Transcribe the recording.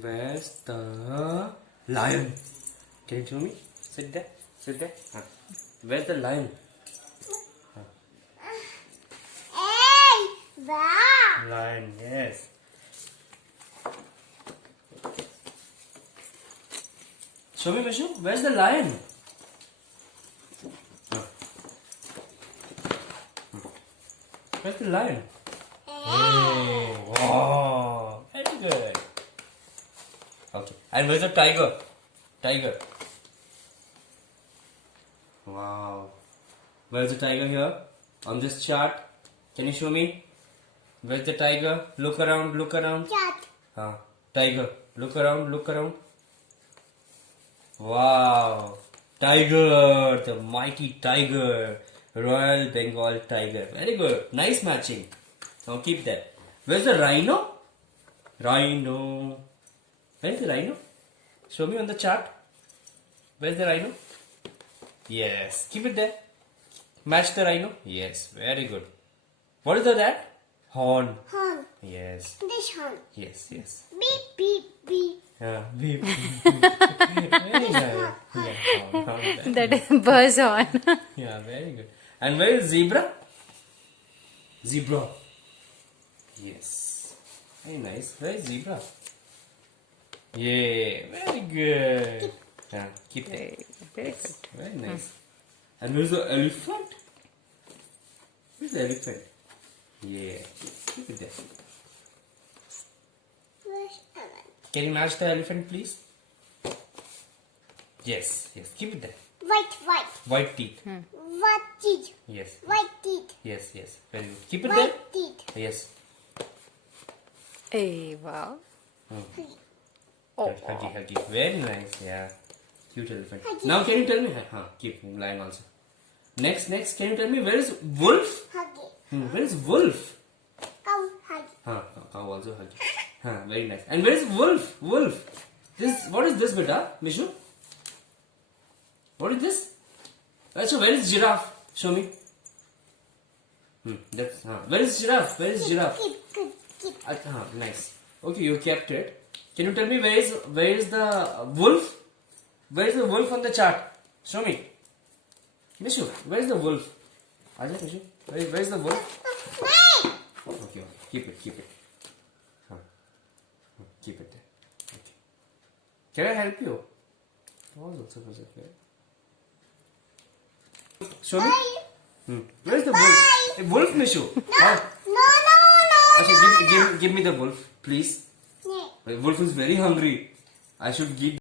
Where's the lion? Can you show me? Sit there. Sit there. Where's the lion? Hey, wow. Lion, yes. Show me, Mishu. Where's the lion? Where's the lion? Hey, wow. Very good. Okay. And where's the tiger? Tiger. Wow. Where's the tiger here? On this chart. Can you show me? Where's the tiger? Look around, look around. Cat. Tiger. Look around, look around. Wow. Tiger. The mighty tiger. Royal Bengal tiger. Very good. Nice matching. Now keep that. Where's the rhino? Rhino. Where's the rhino? Show me on the chart. Where's the rhino? Yes. Keep it there. Match the rhino. Yes. Very good. What is that? Horn. Horn. Yes. This horn. Yes. Yes. Beep, beep, beep. Beep. Very nice. Yeah, horn. That is buzz on. Yeah, very good. And where is zebra? Zebra. Yes. Very nice. Where is zebra? Yeah, very good. Keep it. Very good. Very nice. And where's the elephant? Where's the elephant? Yeah, keep it there. Where's Ellen? Can you match the elephant, please? Yes, yes. Keep it there. White, white. White teeth. White teeth. Yes. White teeth. Yes, yes. Very good. Keep it there. White teeth. Yes. Hey, wow. Oh. Huggy, huggy. Very nice. Yeah. Cute elephant. Huggy. Now can you tell me? Keep lying also. Next. Can you tell me where is wolf? Huggy. Where is wolf? Cow, huggy. Cow also huggy. Very nice. And where is wolf? Wolf. What is this, beta? Mishu? What is this? So where is giraffe? Show me. Where is giraffe? Where is giraffe? Keep. Nice. Okay, you kept it. Can you tell me where is the wolf? Where is the wolf on the chart? Show me. Mishu, where is the wolf? Aja, Mishu. Where is the wolf? Okay. Keep it. Keep it there. Okay. Can I help you? Also show me. Where is the wolf? Hey, wolf, Mishu. No. Asha, give me the wolf, please. No. The wolf is very hungry. I should give